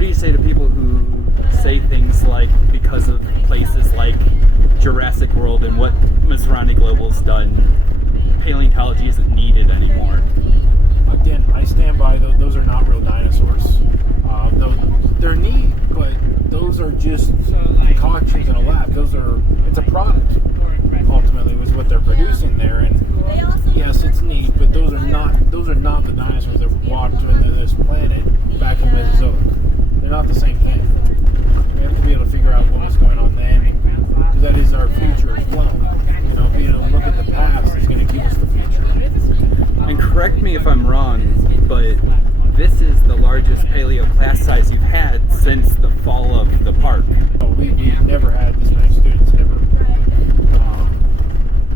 What do you say to people who say things like, because of places like Jurassic World and what Mizrahi Global's done, paleontology isn't needed anymore? Again, I stand by those are not real dinosaurs. They're neat, but those are just concoctions in a lab. It's a product, ultimately, was what they're producing there. And yes, it's neat, but those are not the dinosaurs that walked into this planet back in the Mesozoic. They're not the same thing. We have to be able to figure out what was going on then, because that is our future as well. Being able to look at the past is going to give us the future. And correct me if I'm wrong, but this is the largest paleo class size you've had since the fall of the park. We've never had this many students ever.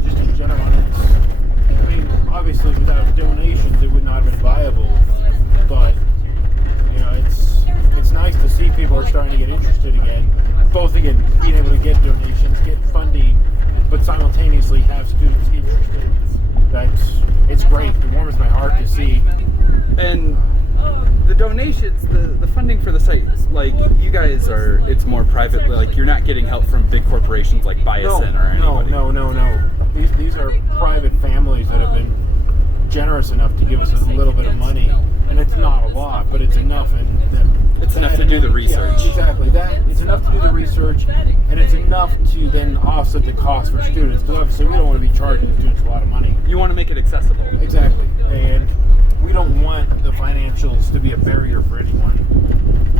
Just in general, obviously without donations it would not have been viable, but it's nice to see people are starting to get interested again, both again being able to get donations, get funding, but simultaneously have students interested. It's great. It warms my heart to see. And the donations, the funding for the site, like, you guys it's more private, like, you're not getting help from big corporations like Biocin or anybody. No. These are private families that have been generous enough to give us a little bit of money, and it's not a lot, but it's enough. It's enough to do the research. Yeah, exactly. It's enough to do the research, and it's enough to then offset the cost for students, because obviously we don't want to be charging the students a lot of money. You want to make it accessible. Exactly. And we don't want the financials to be a barrier for anyone.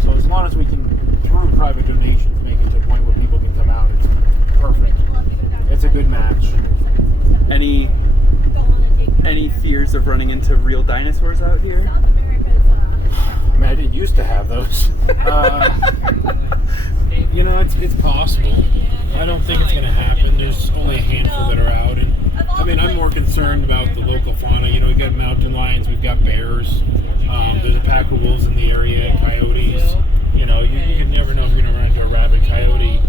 So as long as we can, through private donations, make it to a point where people can come out, it's perfect. It's a good match. Any fears of running into real dinosaurs out here? I didn't used to have those. It's possible. I don't think it's going to happen. There's only a handful that are out. And I'm more concerned about the local fauna. We've got mountain lions, we've got bears. There's a pack of wolves in the area, coyotes. You can never know if you're going to run into a rabid coyote.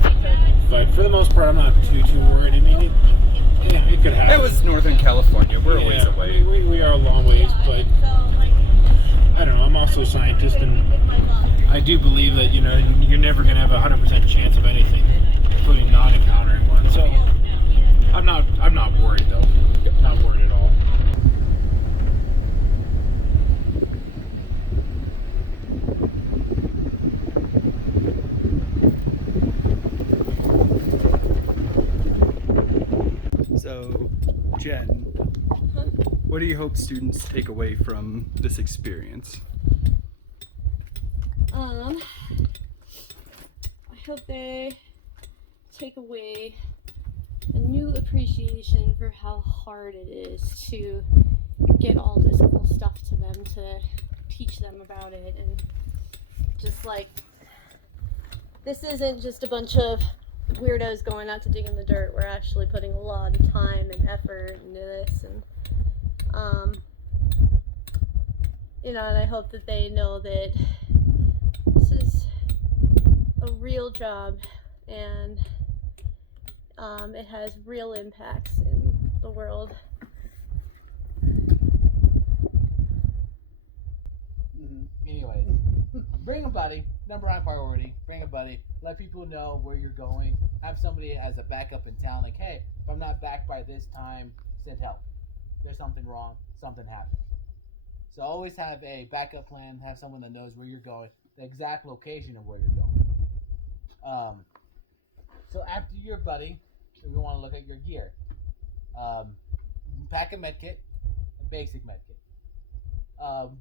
But for the most part, I'm not too worried. It could happen. It was Northern California. We're a ways away. We are a long ways, but I don't know. I'm also a scientist, and I do believe that you're never going to have a 100% chance of anything, including not encountering one. So I'm not worried though. Not worried at all. So, Jen, what do you hope students take away from this experience? I hope they take away a new appreciation for how hard it is to get all this cool stuff to them, to teach them about it, and just like, this isn't just a bunch of weirdos going out to dig in the dirt. We're actually putting a lot of time and effort into this, and and I hope that they know that this is a real job, and it has real impacts in the world. Anyways, bring a buddy. Number one priority. Bring a buddy. Let people know where you're going. Have somebody as a backup in town. Like, hey, if I'm not back by this time, send help. There's something wrong. Something happened. So always have a backup plan. Have someone that knows where you're going. The exact location of where you're going. So after your buddy, we want to look at your gear. Pack a med kit. A basic med kit.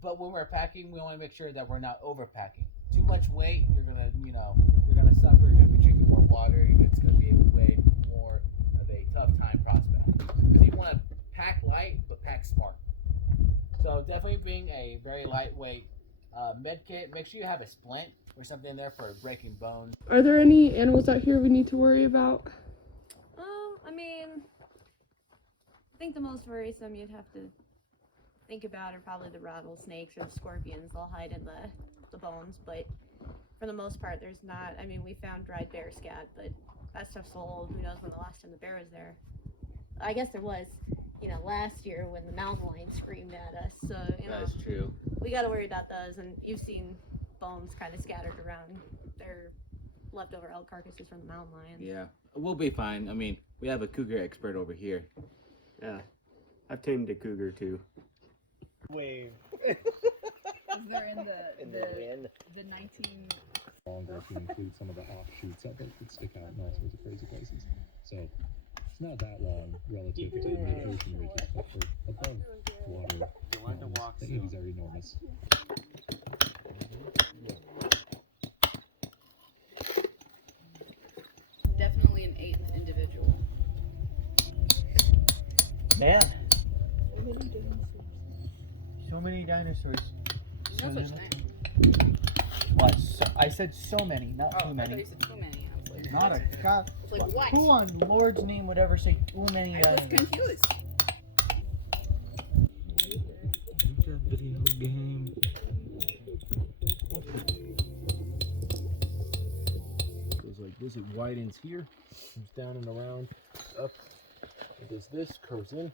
But when we're packing, we want to make sure that we're not overpacking. Too much weight, you're gonna suffer. You're gonna be drinking more water. It's gonna be way more of a tough time prospect. So you want to pack light, but pack smart. So definitely bring a very lightweight med kit. Make sure you have a splint or something in there for breaking bones. Are there any animals out here we need to worry about? I think the most worrisome you'd have to think about are probably the rattlesnakes or the scorpions. They'll hide in the bones, but for the most part there's not. We found dried bear scat, but that stuff's so old, who knows when the last time the bear was there. I guess there was, last year when the mountain lion screamed at us, so That's true. we got to worry about those. And you've seen bones kind of scattered around. They're leftover elk carcasses from the mountain lions. Yeah, we'll be fine. I mean, we have a cougar expert over here. Yeah, I've tamed a cougar too. Wave. Is there in the wind. the 19 longer to include some of the offshoots that could stick out in all sorts of crazy places. So it's not that long relative to the ocean ridges, but for above water mountains, the 80s are enormous. definitely an 8th individual. Man. So many dinosaurs. There's no such thing. What? I said so many, not Oh, too I many. thought you said too many. I was like, Not a god. it's like what? Who on Lord's name would ever say too many I was dinosaurs? confused. Video game. Goes like this, it widens here, comes down and around, up, it does this, curves in,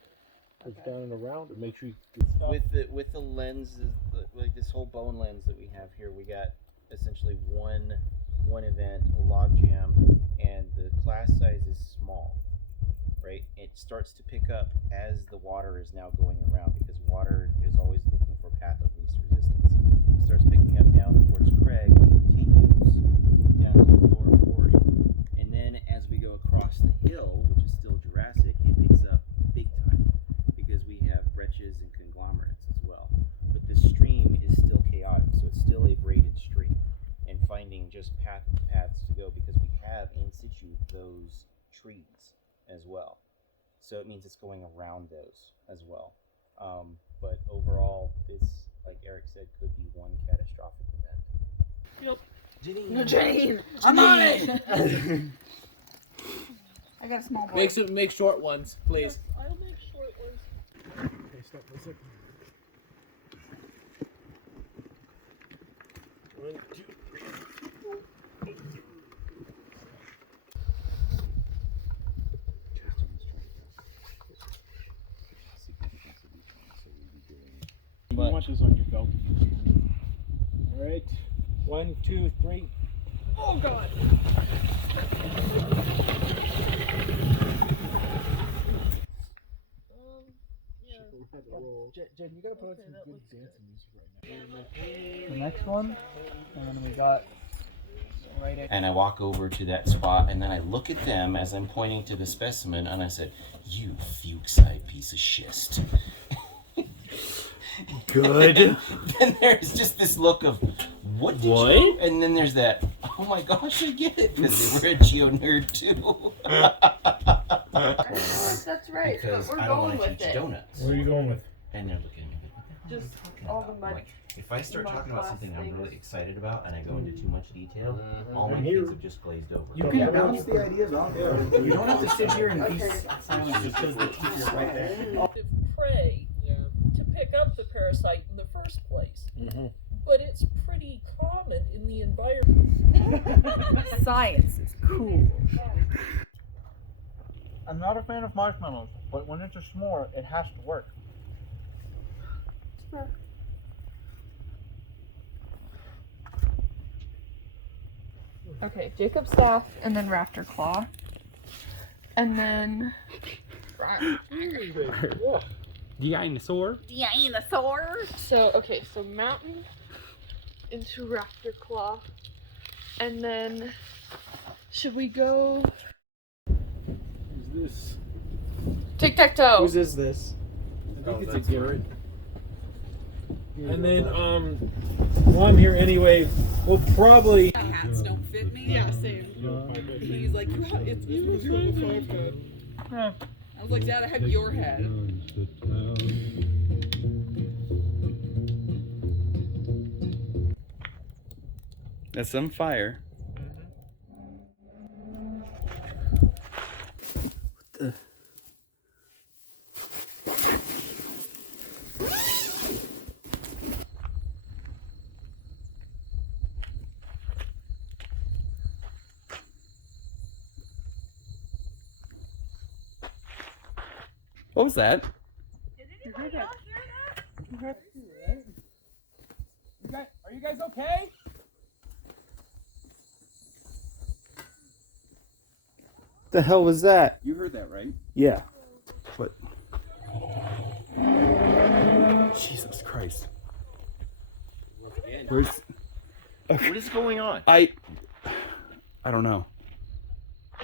curves down and around, and make sure you get stuff. With the lenses, like this whole bone lens that we have here, we got essentially one event, a log jam, and the class size is small, right? It starts to pick up as the water is now going around, because water is always looking for path of least resistance. It starts picking up down towards Craig, continues down to the lower quarry, and then as we go across the hill, which is still Jurassic, it picks up big time, because we have breccias and conglomerates as well. But the stream is still chaotic, so it's still a braided stream, and finding just paths to go, because we have in situ those trees as well. So it means it's going around those as well. But overall, this, like Eric said, could be one catastrophic event. No, Jane! I'm on it! I got a small boy. Make short ones, please. I'll make short ones. Okay, stop for a second. 1, 2, 3. You want this on your belt. Alright, 1, 2, 3. Oh god! Jen, you gotta put some good dancing music right now. The next one, and then we got right at. And I walk over to that spot, and then I look at them as I'm pointing to the specimen, and I said, "You fuchsite piece of schist." Good. Then there's just this look of, what did you? And then there's that, oh my gosh, I get it, because they were a geo nerd too. That's right. Because But we're I don't going want to with teach it. donuts. Where are you going with? And they're looking at me like, what the hell Just are you talking all about? the mud- Like, if I start mud talking about class something I'm things. really excited about and I go into too much detail, all my I'm here. kids have just glazed over. You can bounce the ideas off. You don't have to sit here and be silent because the teacher's right there. Prey to pick up the parasite in the first place. But it's pretty common in the environment. Science is cool. I'm not a fan of marshmallows, but when it's a s'more, it has to work. Okay, Jacob staff and then rafter claw. And then Dinosaur. Dinosaur. so mountain into rafter claw. And then should we go Who's this? tic-tac-toe? Whose is this? I think it's a Garrett. And then, well, I'm here anyway. We'll probably. Hats don't fit me. Yeah, same. He's like, it's I was like, Dad, I have your head. That's some fire. What the? What was that? Are you guys okay? The hell was that? You heard that, right? Yeah. What? Jesus Christ. Again. Where's... What is going on? I don't know.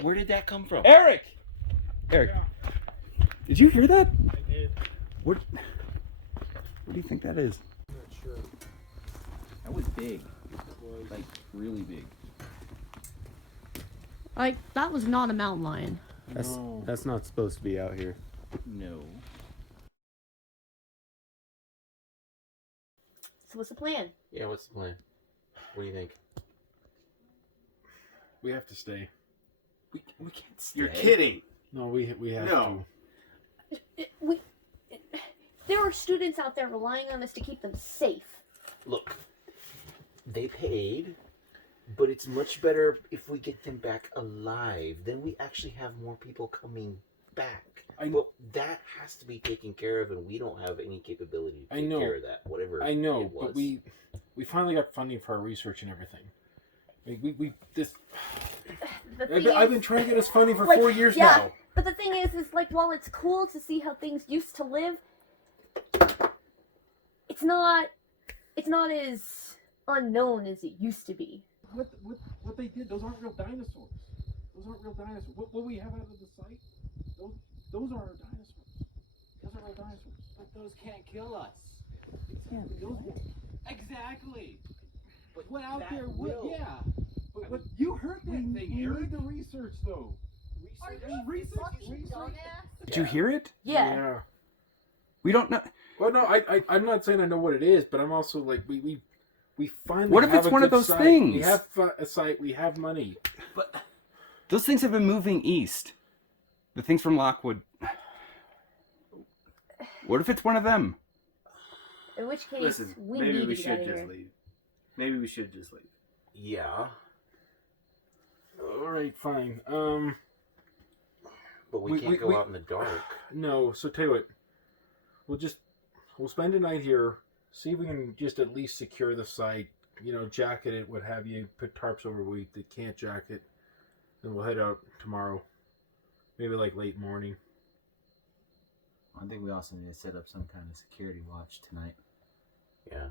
Where did that come from? Eric! Eric, did you hear that? I did. What do you think that is? I'm not sure. That was big. Like, really big. Like, that was not a mountain lion. That's not supposed to be out here. No. So what's the plan? Yeah, what's the plan? What do you think? We have to stay. We can't stay. You're kidding. No, we have No. There are students out there relying on us to keep them safe. Look, they paid, but it's much better if we get them back alive. Then we actually have more people coming back. Well, that has to be taken care of, and we don't have any capability to take care of that. Whatever. I know, it was. but we finally got funding for our research and everything. I've been trying to get us funding for 4 years now. But the thing is like, while it's cool to see how things used to live, it's not as unknown as it used to be. What they did? Those aren't real dinosaurs. Those aren't real dinosaurs. What we have out of the site? Those are our dinosaurs. Those are our dinosaurs. But those can't kill us. Exactly. But what out there will. Yeah. But what you heard that thing? We need the research though. Did you hear it? Yeah. We don't know. Well, no, I'm not saying I know what it is, but I'm also like we finally. What if have it's a one of good those site. things? We have a site. We have money. But those things have been moving east. The things from Lockwood. What if it's one of them? In which case, Listen, we maybe need we to should get just here. leave. Maybe we should just leave. Yeah. All right, fine. But we can't go out in the dark. No, so tell you what. We'll spend a night here. See if we can just at least secure the site. You know, jacket it, what have you. Put tarps over we that can't jacket. Then we'll head out tomorrow. Maybe like late morning. I think we also need to set up some kind of security watch tonight.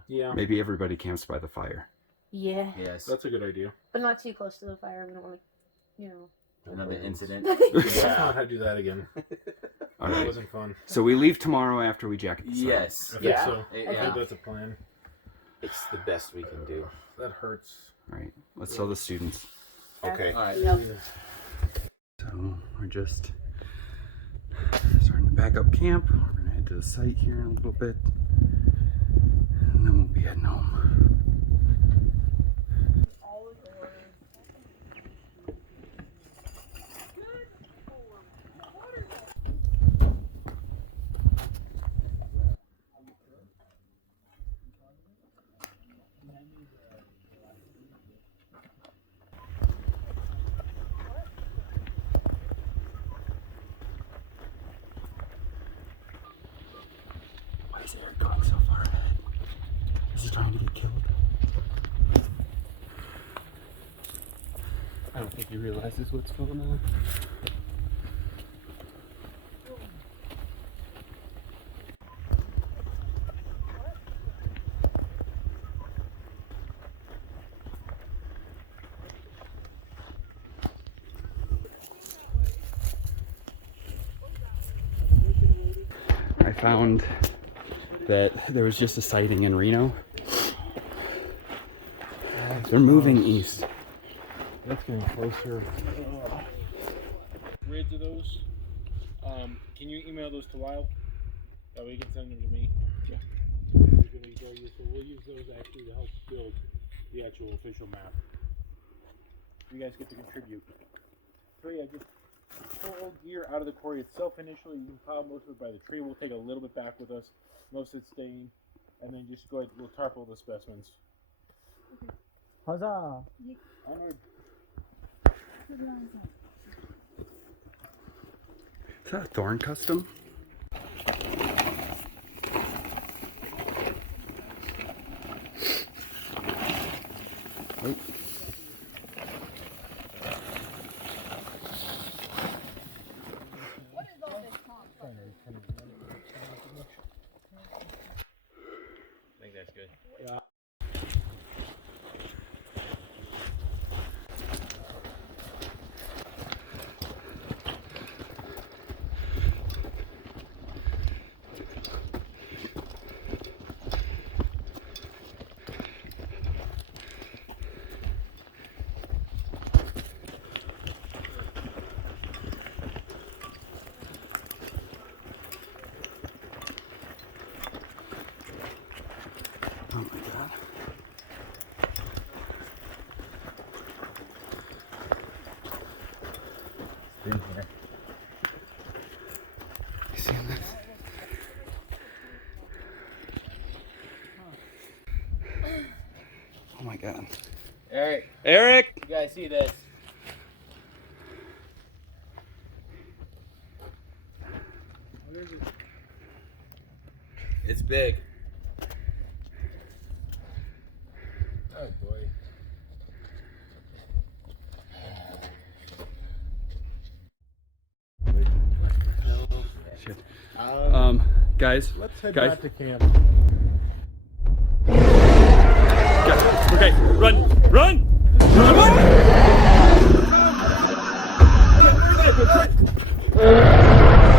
Yeah. Maybe everybody camps by the fire. Yeah. Yes. That's a good idea. But not too close to the fire. We don't want to, Another incident. Let's not do that again. All That right. wasn't fun. So we leave tomorrow after we jacket the site. Yes. I think so. I Yeah. think that's a plan. It's the best we can do. That hurts. All right. Let's tell the students. Okay. All right. Yep. So we're just starting to back up camp. We're gonna head to the site here in a little bit, and then we'll be heading home. Why is Eric going so far ahead? Is he trying to get killed? I don't think he realizes what's going on. I found that there was just a sighting in Reno. They're moving east. That's getting closer. Grids of those. Can you email those to Lyle? That way you can send them to me. Yeah. So we'll use those actually to help build the actual official map. You guys get to contribute. So yeah, just pull all gear out of the quarry itself initially. You can pile most of it by the tree. We'll take a little bit back with us. Most of it staying. And then just go ahead, we'll tarp all the specimens. Huzzah! Onward. Is that a Thorn custom? Oh. good. Yeah. Oh my god. It's in here. You seeing this? Oh my god. Eric. Eric! You guys see this? It's big. Oh boy. Shit. Guys, Guys. let's head Guys. back to camp. Guys. Okay, run! Run! Run!